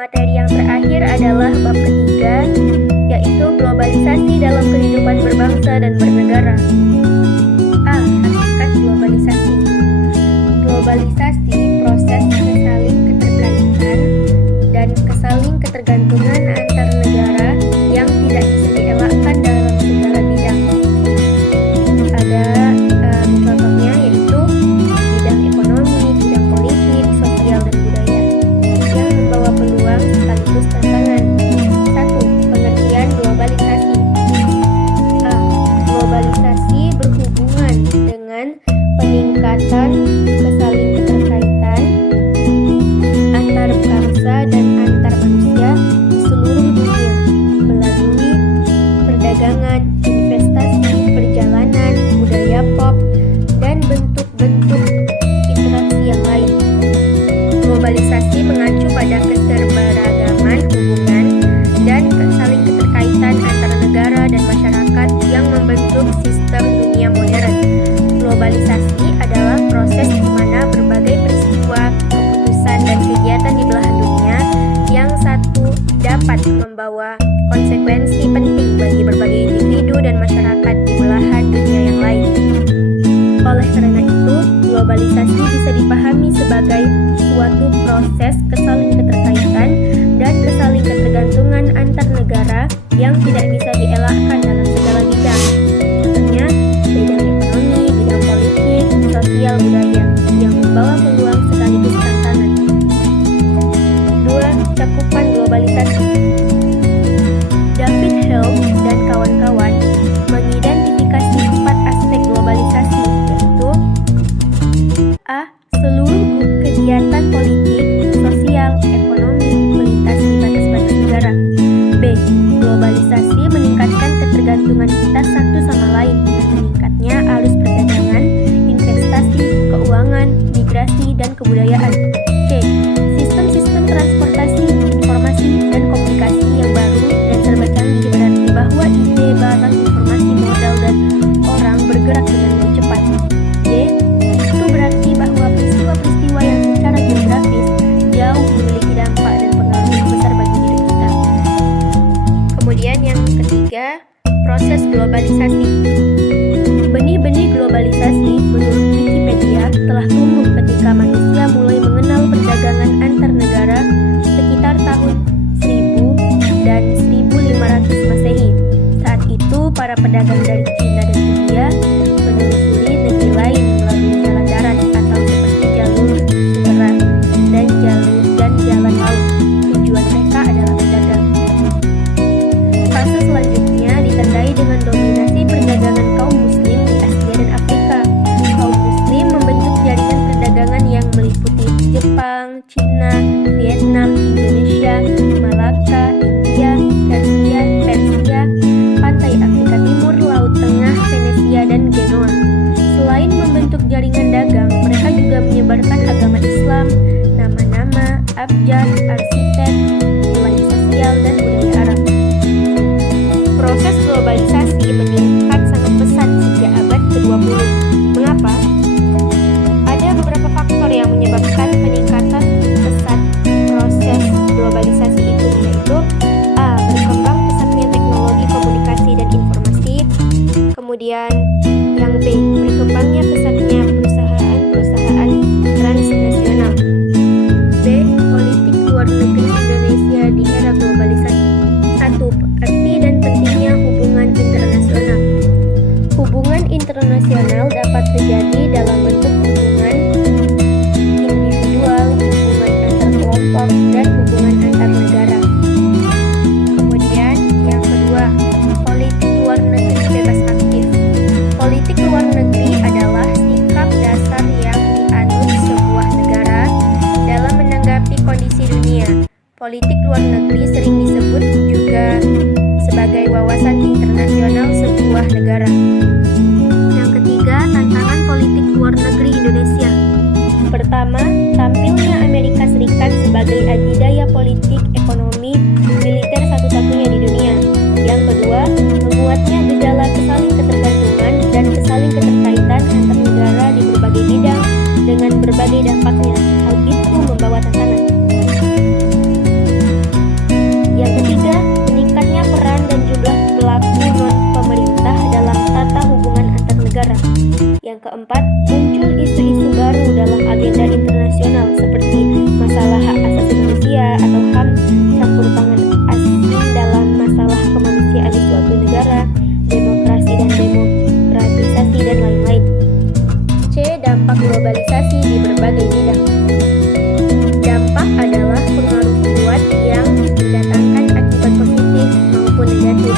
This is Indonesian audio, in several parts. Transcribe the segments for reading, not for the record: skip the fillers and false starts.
Materi yang terakhir adalah bab ketiga, yaitu globalisasi dalam kehidupan berbangsa dan bernegara. A. Hakikat globalisasi. Globalisasi proses kesaling keterkaitan dan kesaling ketergantungan antar negara yang tidak bisa dielakkan dalam segala bidang. Ada contohnya yaitu bidang ekonomi, bidang politik, sosial, dan budaya yang membawa peluang sekaligus tantangan. 1. Pengertian globalisasi. A. Globalisasi berhubungan dengan peningkatan kesaling keterkaitan antar bangsa dan antar manusia di seluruh dunia melalui perdagangan, investasi, perjalanan, budaya pop, dan bentuk-bentuk interaksi yang lain. Globalisasi mengacu pada keserberagaman hubungan dan saling keterkaitan antara negara dan masyarakat yang membentuk sistem dunia modern. Globalisasi adalah proses di mana berbagai peristiwa, keputusan, dan kegiatan di belahan dunia yang satu dapat membawa konsekuensi penting bagi berbagai individu dan masyarakat di belahan dunia yang lain. Oleh karena itu, globalisasi bisa dipahami sebagai suatu proses kesaling keterkaitan dan kesaling ketergantungan antar negara yang tidak bisa dielakkan dalam segala bidang. Contohnya, bidang ekonomi, bidang politik, sosial, budaya yang membawa peluang sekaligus tantangan. 2. Cakupan globalisasi. David Helm dan kawan-kawan mengidentifikasi 4 aspek globalisasi, yaitu A. Seluruh kegiatan politik, sosial, ekonomi melintasi batas-batas negara. B. Globalisasi meningkatkan ketergantungan kita satu sama lain dengan meningkatnya arus perdagangan, investasi, keuangan, migrasi, dan kebudayaan. C. Sistem-sistem transportasi, informasi, dan komunikasi yang baru dan serba canggih berarti bahwa ide, barang, informasi, modal, dan orang bergerak dengan lebih cepat. D. Itu berarti bahwa peristiwa-peristiwa yang secara geografis jauh memiliki dampak dan pengaruh yang besar bagi hidup kita. Kemudian yang ketiga, proses globalisasi. Benih-benih globalisasi menurut Wikipedia telah tumbuh ketika manusia mulai mengenal perdagangan antar negara sekitar tahun 1000 dan 1500 Masehi. Saat itu, para pedagang dari Cina dan India menelusuri negeri lain melalui jalan darat atau seperti jalur udara dan jalan laut. Tujuan mereka adalah berdagang. Fase selanjutnya ditandai dengan dominasi perdagangan kaum muslim di Asia dan Afrika. Kaum muslim membentuk jaringan perdagangan yang meliputi Jepang, Cina, Vietnam, Indonesia, Malaka, India, Persia, pantai Afrika Timur, Laut Tengah, Venesia, dan Genoa. Selain membentuk jaringan dagang, mereka juga menyebarkan agama Islam, nama-nama, abjad, arsitek, nilai sosial, dan budaya Arab. Proses globalisasi meningkat sangat pesat sejak abad ke-20. Mengapa? Ada beberapa faktor yang menyebabkan peningkatan pesat proses globalisasi itu, yaitu A. Berkembang pesatnya teknologi komunikasi dan informasi. Kemudian yang B. Berkembangnya pesatnya perusahaan-perusahaan transnasional. B. Politik luar negeri Indonesia di era globalisasi. 1. Arti dan pentingnya hubungan internasional. Hubungan internasional dapat terjadi dalam bentuk hubungan individual, hubungan antar kelompok, dan hubungan antar negara. Kemudian yang kedua, politik luar negeri bebas aktif. Politik luar negeri adalah sikap dasar yang dianut sebuah negara dalam menanggapi kondisi dunia. Politik luar negeri sering disebut juga sebagai wawasan internasional sebuah negara. Yang ketiga, tantangan politik luar negeri Indonesia. Pertama, tampilnya Amerika Serikat sebagai adidaya politik, ekonomi, militer satu-satunya di dunia. Yang kedua, menguatnya gejala kesaling ketergantungan dan kesaling keterkaitan antar negara di berbagai bidang dengan berbagai dampaknya. Hal itu membawa tantangan. Yang keempat, muncul isu-isu baru dalam agenda internasional seperti masalah hak asasi manusia atau HAM, campur tangan asing dalam masalah kemanusiaan di suatu negara, demokrasi dan demokratisasi, dan lain-lain. C. Dampak globalisasi di berbagai bidang. Dampak adalah pengaruh kuat yang mendatangkan akibat positif maupun negatif.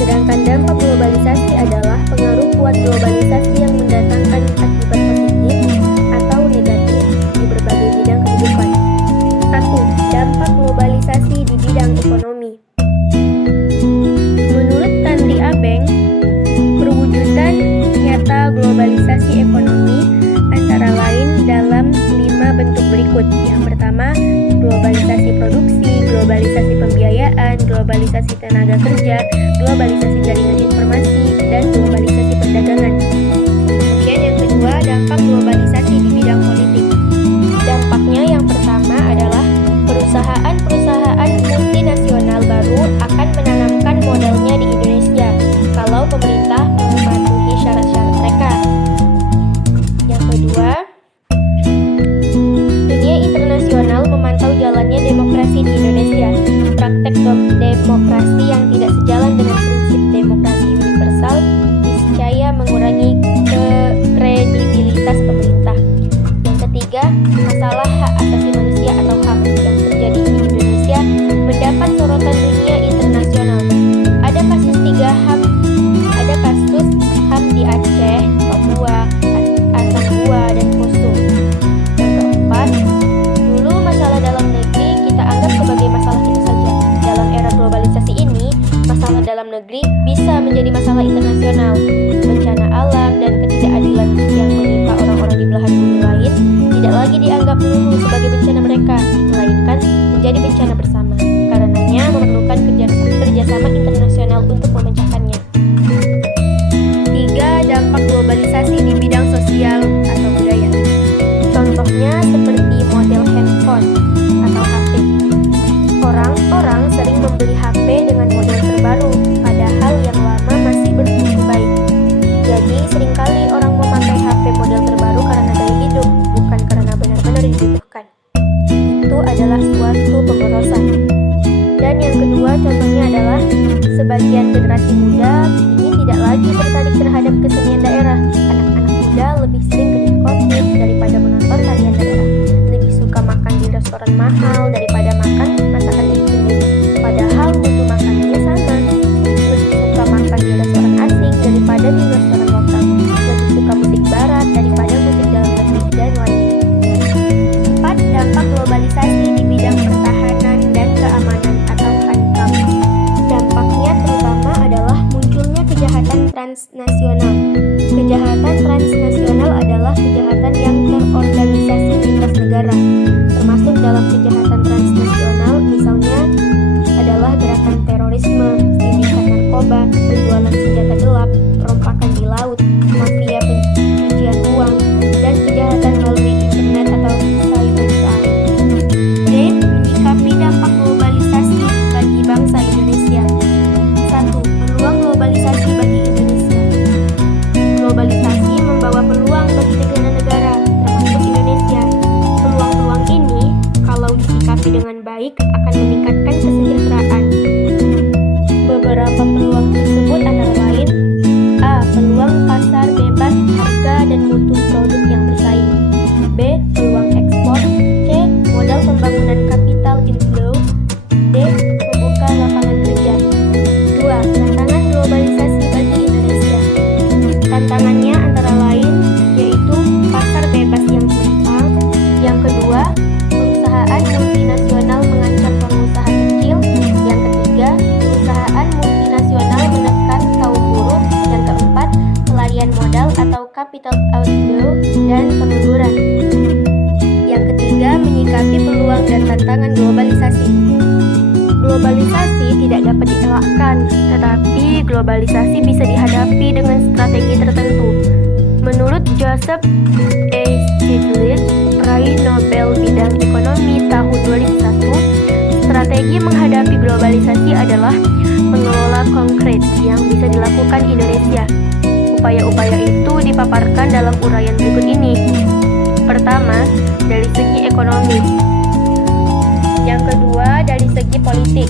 Sedangkan dampak globalisasi adalah pengaruh kuat globalisasi yang mendatangkan akibat positif atau negatif di berbagai bidang kehidupan. 1. Dampak globalisasi di bidang ekonomi. Menurut Tanri Abeng, perwujudan nyata globalisasi ekonomi antara lain dalam 5 bentuk berikut. Yang pertama, globalisasi produksi, globalisasi pembiayaan, globalisasi tenaga kerja, globalisasi jaringan informasi, dan globalisasi perdagangan. Kemudian yang kedua, dampak globalisasi di bidang politik. Dampaknya yang pertama adalah perusahaan-perusahaan multinasional baru akan menanamkan modalnya di Indonesia kalau pemerintah mematuhi syarat-syarat mereka. Yang kedua, dunia internasional memantau jalannya demokrasi di Indonesia. Praktek demokrasi yang tidak sejalan dengan prinsip demokrasi universal niscaya mengurangi kredibilitas pemerintah. Yang ketiga, masalah hak asasi manusia atau HAM yang terjadi di Indonesia mendapat sorotan dunia internasional. Ada kasus HAM di Aceh, Papua, Atambua, dan Poso. Yang keempat, dulu masalah dalam negeri kita anggap sebagai masalah kita saja. Dalam era globalisasi ini, masalah dalam negeri bisa menjadi masalah internasional. Bencana alam dan ketidakadilan yang menimpa orang-orang di belahan bumi lain tidak lagi dianggap melulu sebagai bencana mereka, melainkan menjadi bencana bersama. Karenanya memerlukan kerjasama internasional untuk memecahkannya. 3. Dampak globalisasi di bidang sosial atau budaya. Contohnya seperti model handphone atau HP. Orang-orang sering membeli HP dengan model terbaru, padahal yang lama masih berfungsi baik. Jadi seringkali orang memakai HP model terbaru karena gaya hidup, bukan karena benar-benar dibutuhkan. Itu adalah suatu pemborosan. Dan yang kedua contohnya adalah sebagian generasi muda ini tidak lagi tertarik terhadap kesenian daerah. Anak-anak muda lebih sering ke diskotik daripada menonton tarian daerah. Lebih suka makan di restoran mahal daripada makan masakan ibu sendiri. Padahal mutu makanannya sama. Lebih suka makan di restoran asing daripada di restoran lokal. Lebih suka musik barat daripada musik dalam negeri, dan lainnya. 4. Dampak globalisasi di bidang pertahanan dan keamanan atau HANKAM. Dampaknya terutama adalah munculnya kejahatan transnasional. Kejahatan transnasional adalah kejahatan yang terorganisasi lintas negara, termasuk dalam kejahatan transnasional misalnya adalah gerakan terorisme, sindikat narkoba, penjualan senjata gelap, perompakan di laut, mafia pencucian uang, dan kejahatan melalui internet atau cybercrime. D. Menyikapi dampak globalisasi bagi bangsa Indonesia. 1. Peluang globalisasi bagi Indonesia. Globalisasi membawa peluang bagi negara-negara, termasuk Indonesia. Peluang-peluang ini, kalau disikapi dengan baik, akan meningkatkan kesejahteraan. Beberapa peluang tersebut antara lain: A. Peluang pasar bebas harga dan mutu produk yang bersaing. B. Peluang ekspor. C. Modal pembangunan capital inflow. D. Membuka lapangan kerja. 2. Tantangan globalisasi bagi Indonesia. Tantangannya antara lain yaitu pasar bebas yang timpang. Yang kedua, perusahaan multinasional mengancam pengusaha kecil. Yang ketiga, perusahaan multinasional menekan kaum buruh. Yang keempat, pelarian modal atau capital outflow dan pengangguran. Yang ketiga, menyikapi peluang dan tantangan globalisasi. Globalisasi tidak dapat dielakkan, tetapi globalisasi bisa dihadapi dengan strategi tertentu. Menurut Joseph A. Stiglitz, peraih Nobel bidang ekonomi tahun 2001, strategi menghadapi globalisasi adalah mengelola konkret yang bisa dilakukan Indonesia. Upaya-upaya itu dipaparkan dalam uraian berikut ini. Pertama, dari segi ekonomi. Yang kedua, dari segi politik.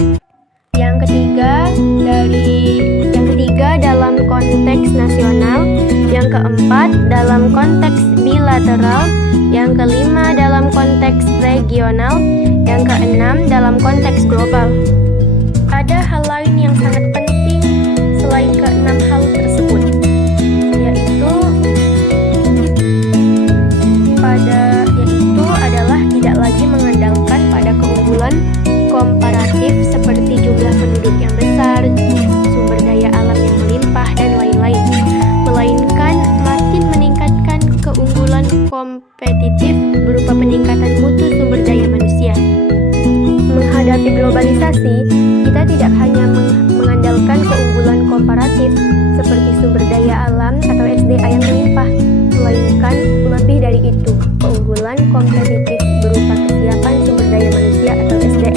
Yang ketiga dalam konteks nasional. Yang keempat, dalam konteks bilateral. Yang kelima, dalam konteks regional. Yang keenam, dalam konteks global. Ada hal lain yang sangat penting selain keenam hal tersebut, yaitu adalah tidak lagi mengandalkan pada keunggulan komparatif seperti jumlah penduduk yang besar, sumber daya alam yang melimpah, dan lain-lain, melainkan makin meningkatkan keunggulan kompetitif berupa peningkatan mutu sumber daya manusia. Menghadapi globalisasi, kita tidak hanya mengandalkan keunggulan komparatif seperti sumber daya alam atau SDA yang melimpah, melainkan lebih dari itu, keunggulan kompetitif berupa kesiapan sumber daya manusia atau SDM.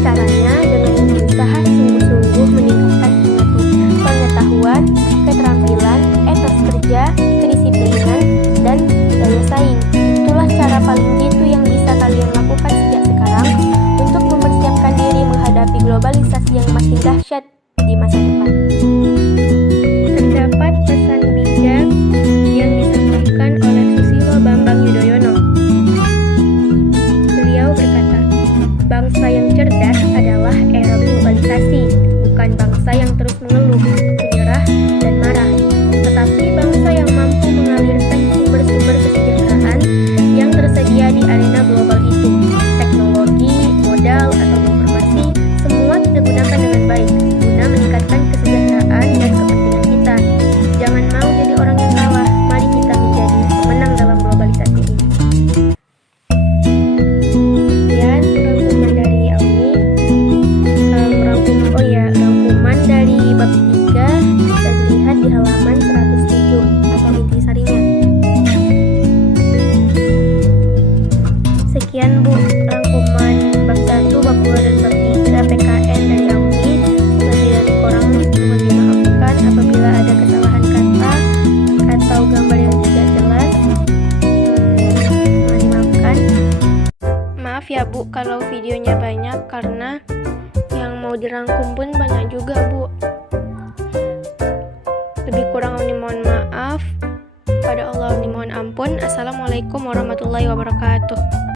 Caranya dengan berusaha sungguh-sungguh meningkatkan pengetahuan, keterampilan, etos kerja, kedisiplinan, dan daya saing. Itulah cara paling jitu yang bisa kalian lakukan sejak sekarang untuk mempersiapkan diri menghadapi globalisasi yang makin dahsyat di masa depan. Terdapat pesan bijak yang disampaikan oleh Susilo Bambang Yudhoyono. Beliau berkata, bangsa yang cerdas adalah era globalisasi, bukan bangsa yang terus mengeluh, menyerah, dan marah, tetapi bangsa yang mampu mengalirkan sumber-sumber kesejahteraan yang tersedia di arena global itu. Teknologi, modal, atau informasi, semua kita gunakan dengan baik, guna meningkatkan kesejahteraan dan kepentingan kita. Jangan mau jadi orang yang kalah, mari kita menjadi pemenang dalam globalisasi ini. Sekian rangkuman dari Auni. Rangkuman dari bab 3 bisa dilihat di halaman 107 atau intisarinya. Sekian Bu, rangkuman bab 1, bab 2, dan bab 3 PKN dari Auni. Lebih dari kurang mohon dimaafkan apabila ada kesalahan kata atau gambar yang tidak jelas. Mohon dimaafkan. Maaf ya Bu kalau videonya banyak karena yang mau dirangkum pun banyak juga Bu. Lebih kurang Auni mohon maaf. Pada Allah Auni mohon ampun. Assalamualaikum warahmatullahi wabarakatuh.